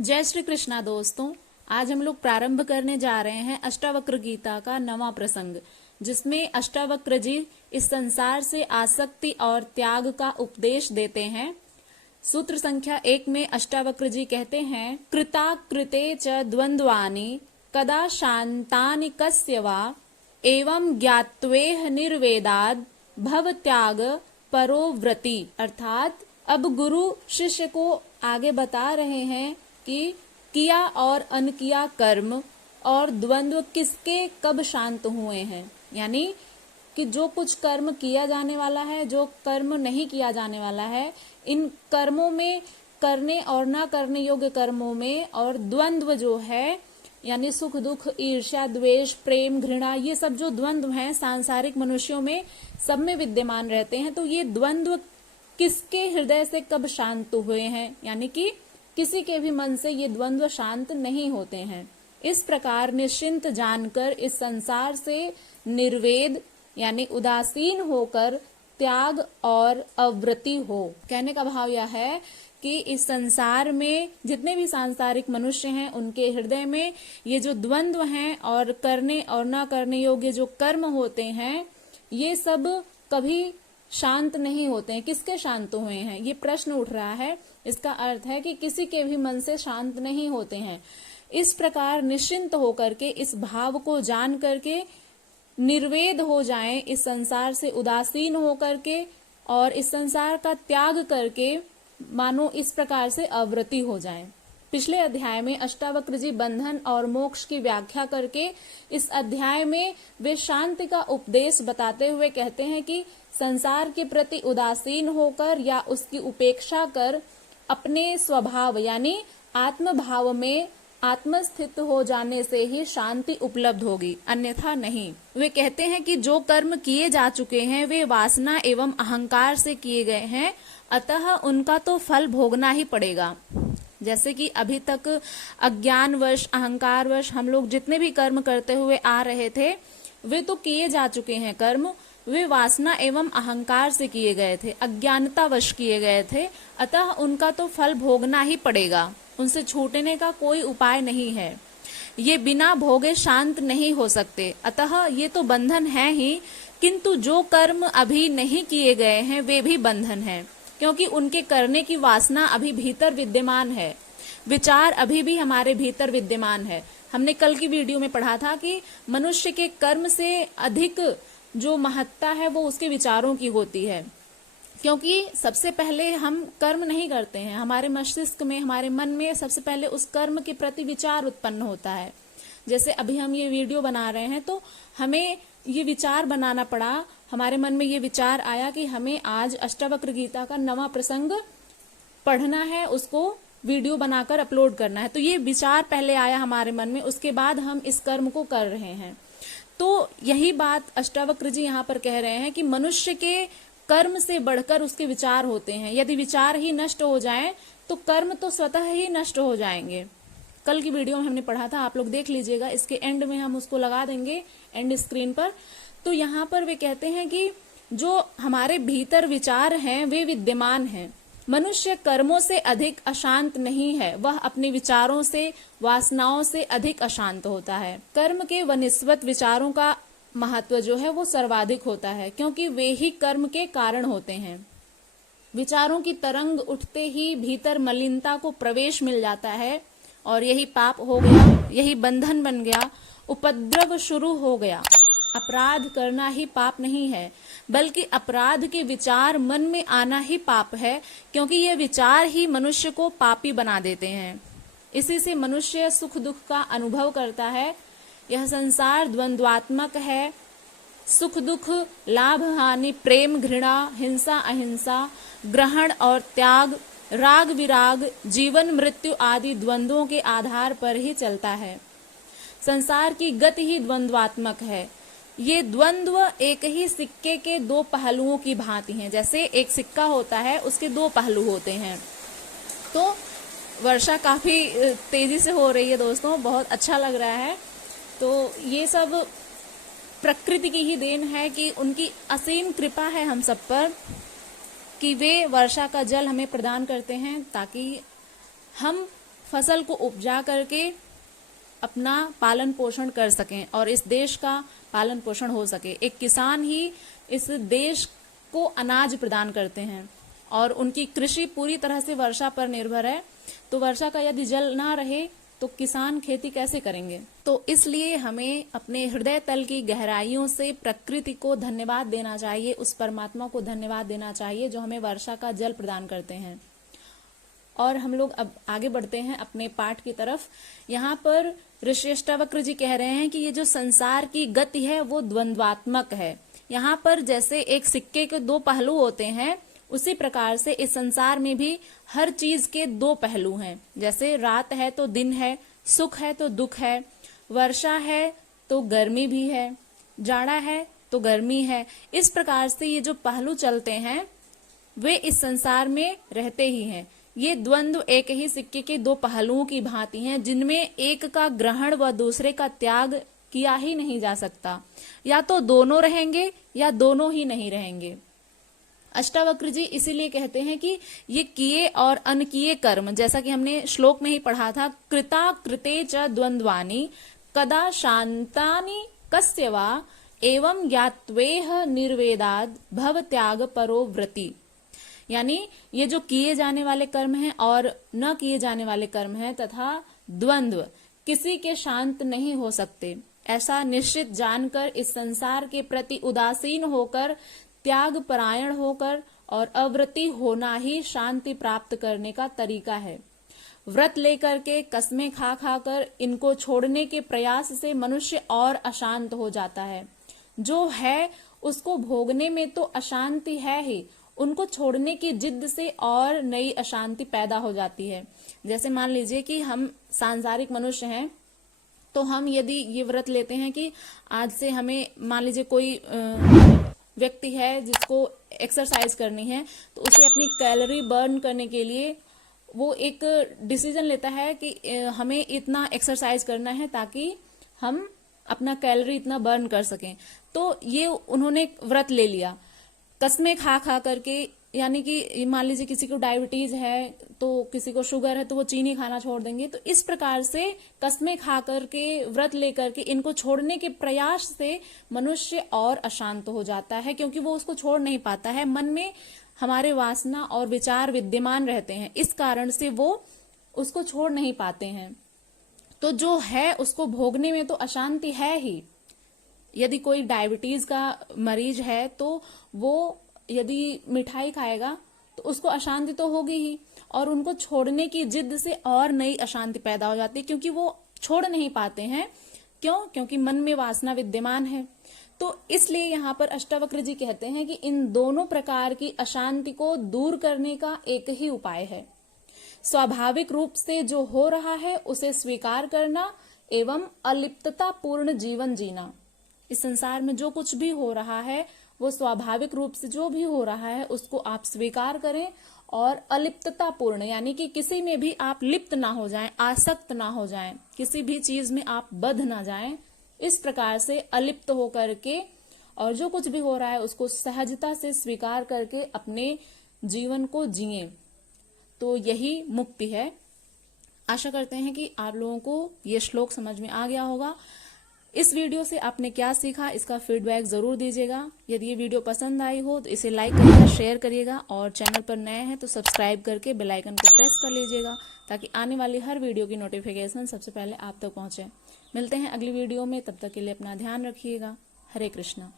जय श्री कृष्णा दोस्तों। आज हम लोग प्रारंभ करने जा रहे हैं अष्टावक्र गीता का 9वां प्रसंग, जिसमें अष्टावक्र जी इस संसार से आसक्ति और त्याग का उपदेश देते हैं। सूत्र संख्या 1 में अष्टावक्र जी कहते हैं, कृता कृते च द्वंद्वानि कदा शांतानि कस्य वा एवं ज्ञात्वेह निर्वेदाद भव त्याग परोव्रति। अर्थात अब गुरु शिष्य को आगे बता रहे हैं कि किया और अनकिया कर्म और द्वंद्व किसके कब शांत हुए हैं, यानी कि जो कुछ कर्म किया जाने वाला है, जो कर्म नहीं किया जाने वाला है, इन कर्मों में करने और ना करने योग्य कर्मों में और द्वंद्व जो है यानी सुख दुख, ईर्ष्या, द्वेष, प्रेम, घृणा, ये सब जो द्वंद्व हैं सांसारिक मनुष्यों में सब में विद्यमान रहते हैं। तो ये द्वंद्व किसके हृदय से कब शांत हुए हैं, यानी कि किसी के भी मन से ये द्वंद्व शांत नहीं होते हैं। इस प्रकार निश्चिंत जानकर इस संसार से निर्वेद यानी उदासीन होकर त्याग और अवृत्ति हो। कहने का भाव यह है कि इस संसार में जितने भी सांसारिक मनुष्य हैं उनके हृदय में ये जो द्वंद्व हैं और करने और ना करने योग्य जो कर्म होते हैं, ये सब कभी शांत नहीं होते हैं। किसके शांत हुए हैं, ये प्रश्न उठ रहा है। इसका अर्थ है कि किसी के भी मन से शांत नहीं होते हैं। इस प्रकार निश्चिंत होकर के इस भाव को जान करके निर्वेद हो जाएं, इस संसार से उदासीन होकर के और इस संसार का त्याग करके मानो इस प्रकार से अवृत्ति हो जाएं। पिछले अध्याय में अष्टावक्र जी बंधन और मोक्ष की व्याख्या करके इस अध्याय में वे शांति का उपदेश बताते हुए कहते हैं कि संसार के प्रति उदासीन होकर या उसकी उपेक्षा कर अपने स्वभाव यानी आत्म भाव में आत्मस्थित हो जाने से ही शांति उपलब्ध होगी, अन्यथा नहीं। वे कहते हैं कि जो कर्म किए जा चुके हैं वे वासना एवं अहंकार से किए गए हैं, अतः उनका तो फल भोगना ही पड़ेगा। जैसे कि अभी तक अज्ञानवश, अहंकारवश हम लोग जितने भी कर्म करते हुए आ रहे थे वे तो किए जा चुके हैं कर्म, वे वासना एवं अहंकार से किए गए थे, अज्ञानतावश किए गए थे, अतः उनका तो फल भोगना ही पड़ेगा। उनसे छूटने का कोई उपाय नहीं है। ये बिना भोगे शांत नहीं हो सकते, अतः ये तो बंधन है ही, किंतु जो कर्म अभी नहीं किए गए हैं वे भी बंधन है, क्योंकि उनके करने की वासना अभी भीतर विद्यमान है, विचार अभी भी हमारे भीतर विद्यमान है। हमने कल की वीडियो में पढ़ा था कि मनुष्य के कर्म से अधिक जो महत्ता है वो उसके विचारों की होती है, क्योंकि सबसे पहले हम कर्म नहीं करते हैं, हमारे मस्तिष्क में, हमारे मन में सबसे पहले उस कर्म के प्रति विचार उत्पन्न होता है। जैसे अभी हम ये वीडियो बना रहे हैं तो हमें ये विचार बनाना पड़ा, हमारे मन में ये विचार आया कि हमें आज अष्टावक्र गीता का 9वां प्रसंग पढ़ना है, उसको वीडियो बनाकर अपलोड करना है। तो ये विचार पहले आया हमारे मन में, उसके बाद हम इस कर्म को कर रहे हैं। तो यही बात अष्टावक्र जी यहाँ पर कह रहे हैं कि मनुष्य के कर्म से बढ़कर उसके विचार होते हैं। यदि विचार ही नष्ट हो जाएं तो कर्म तो स्वतः ही नष्ट हो जाएंगे। कल की वीडियो में हमने पढ़ा था, आप लोग देख लीजिएगा, इसके एंड में हम उसको लगा देंगे एंड स्क्रीन पर। तो यहाँ पर वे कहते हैं कि जो हमारे भीतर विचार हैं वे विद्यमान हैं। मनुष्य कर्मों से अधिक अशांत नहीं है, वह अपने विचारों से, वासनाओं से अधिक अशांत होता है। कर्म के वनिस्वत विचारों का महत्व जो है वो सर्वाधिक होता है, क्योंकि वे ही कर्म के कारण होते हैं। विचारों की तरंग उठते ही भीतर मलिनता को प्रवेश मिल जाता है और यही पाप हो गया, यही बंधन बन गया, उपद्रव शुरू हो गया। अपराध करना ही पाप नहीं है, बल्कि अपराध के विचार मन में आना ही पाप है, क्योंकि ये विचार ही मनुष्य को पापी बना देते हैं। इसी से मनुष्य सुख दुख का अनुभव करता है। यह संसार द्वंद्वात्मक है। सुख दुख, लाभ हानि, प्रेम घृणा, हिंसा अहिंसा, ग्रहण और त्याग, राग विराग, जीवन मृत्यु आदि द्वंद्वों के आधार पर ही चलता है। संसार की गति ही द्वंद्वात्मक है। ये द्वंद्व एक ही सिक्के के दो पहलुओं की भांति हैं। जैसे एक सिक्का होता है, उसके दो पहलू होते हैं। तो वर्षा काफी तेजी से हो रही है दोस्तों, बहुत अच्छा लग रहा है। तो ये सब प्रकृति की ही देन है कि उनकी असीम कृपा है हम सब पर कि वे वर्षा का जल हमें प्रदान करते हैं ताकि हम फसल को उपजा करके अपना पालन पोषण कर सकें और इस देश का पालन पोषण हो सके। एक किसान ही इस देश को अनाज प्रदान करते हैं और उनकी कृषि पूरी तरह से वर्षा पर निर्भर है। तो वर्षा का यदि जल ना रहे तो किसान खेती कैसे करेंगे। तो इसलिए हमें अपने हृदय तल की गहराइयों से प्रकृति को धन्यवाद देना चाहिए, उस परमात्मा को धन्यवाद देना चाहिए जो हमें वर्षा का जल प्रदान करते हैं। और हम लोग अब आगे बढ़ते हैं अपने पाठ की तरफ। यहाँ पर ऋषि अष्टावक्र जी कह रहे हैं कि ये जो संसार की गति है वो द्वंद्वात्मक है। यहाँ पर जैसे एक सिक्के के दो पहलू होते हैं, उसी प्रकार से इस संसार में भी हर चीज के दो पहलू हैं। जैसे रात है तो दिन है, सुख है तो दुख है, वर्षा है तो गर्मी भी है, जाड़ा है तो गर्मी है। इस प्रकार से ये जो पहलू चलते हैं वे इस संसार में रहते ही हैं। ये द्वंद्व एक ही सिक्के के दो पहलुओं की भांति हैं, जिनमें एक का ग्रहण व दूसरे का त्याग किया ही नहीं जा सकता। या तो दोनों रहेंगे या दोनों ही नहीं रहेंगे। अष्टावक्र जी इसीलिए कहते हैं कि ये किए और अनकिए कर्म, जैसा कि हमने श्लोक में ही पढ़ा था, कृता कृते च द्वंद्वानि कदा शांतानि कस्य वा एवं ज्ञात्वेह निर्वेदाद भव त्याग परो व्रति। यानी ये जो किए जाने वाले कर्म हैं और न किए जाने वाले कर्म हैं तथा द्वंद्व किसी के शांत नहीं हो सकते, ऐसा निश्चित जानकर इस संसार के प्रति उदासीन होकर, त्याग परायण होकर और अव्रती होना ही शांति प्राप्त करने का तरीका है। व्रत लेकर के कसमें खा खाकर इनको छोड़ने के प्रयास से मनुष्य और अशांत हो जाता है। जो है उसको भोगने में तो अशांति है ही, उनको छोड़ने की जिद से और नई अशांति पैदा हो जाती है। जैसे मान लीजिए कि हम सांसारिक मनुष्य हैं, तो हम यदि ये व्रत लेते हैं कि आज से हमें, मान लीजिए कोई व्यक्ति है जिसको एक्सरसाइज करनी है, तो उसे अपनी कैलोरी बर्न करने के लिए वो एक डिसीजन लेता है कि हमें इतना एक्सरसाइज करना है ताकि हम अपना कैलोरी इतना बर्न कर सकें। तो ये उन्होंने व्रत ले लिया कसमें खा खा करके। यानी कि मान लीजिए किसी को डायबिटीज है, तो किसी को शुगर है, तो वो चीनी खाना छोड़ देंगे। तो इस प्रकार से कसमें खा करके, व्रत लेकर के इनको छोड़ने के प्रयास से मनुष्य और अशांत हो जाता है, क्योंकि वो उसको छोड़ नहीं पाता है। मन में हमारे वासना और विचार विद्यमान रहते हैं, इस कारण से वो उसको छोड़ नहीं पाते हैं। तो जो है उसको भोगने में तो अशांति है ही। यदि कोई डायबिटीज का मरीज है तो वो यदि मिठाई खाएगा तो उसको अशांति तो होगी ही, और उनको छोड़ने की जिद से और नई अशांति पैदा हो जाती है, क्योंकि वो छोड़ नहीं पाते हैं। क्यों? क्योंकि मन में वासना विद्यमान है। तो इसलिए यहाँ पर अष्टावक्र जी कहते हैं कि इन दोनों प्रकार की अशांति को दूर करने का एक ही उपाय है। स्वाभाविक रूप से जो हो रहा है उसे स्वीकार करना एवं अलिप्तता पूर्ण जीवन जीना। इस संसार में जो कुछ भी हो रहा है वो स्वाभाविक रूप से जो भी हो रहा है उसको आप स्वीकार करें और अलिप्तता पूर्ण, यानी कि किसी में भी आप लिप्त ना हो जाएं, आसक्त ना हो जाएं, किसी भी चीज में आप बंध ना जाएं। इस प्रकार से अलिप्त होकर के और जो कुछ भी हो रहा है उसको सहजता से स्वीकार करके अपने जीवन को जिएं। तो यही मुक्ति है। आशा करते हैं कि आप लोगों को ये श्लोक समझ में आ गया होगा। इस वीडियो से आपने क्या सीखा इसका फीडबैक जरूर दीजिएगा। यदि ये वीडियो पसंद आई हो तो इसे लाइक करिएगा, शेयर करिएगा, और चैनल पर नए हैं तो सब्सक्राइब करके बेल आइकन को प्रेस कर लीजिएगा, ताकि आने वाली हर वीडियो की नोटिफिकेशन सबसे पहले आप तक पहुंचे। मिलते हैं अगली वीडियो में, तब तक के लिए अपना ध्यान रखिएगा। हरे कृष्णा।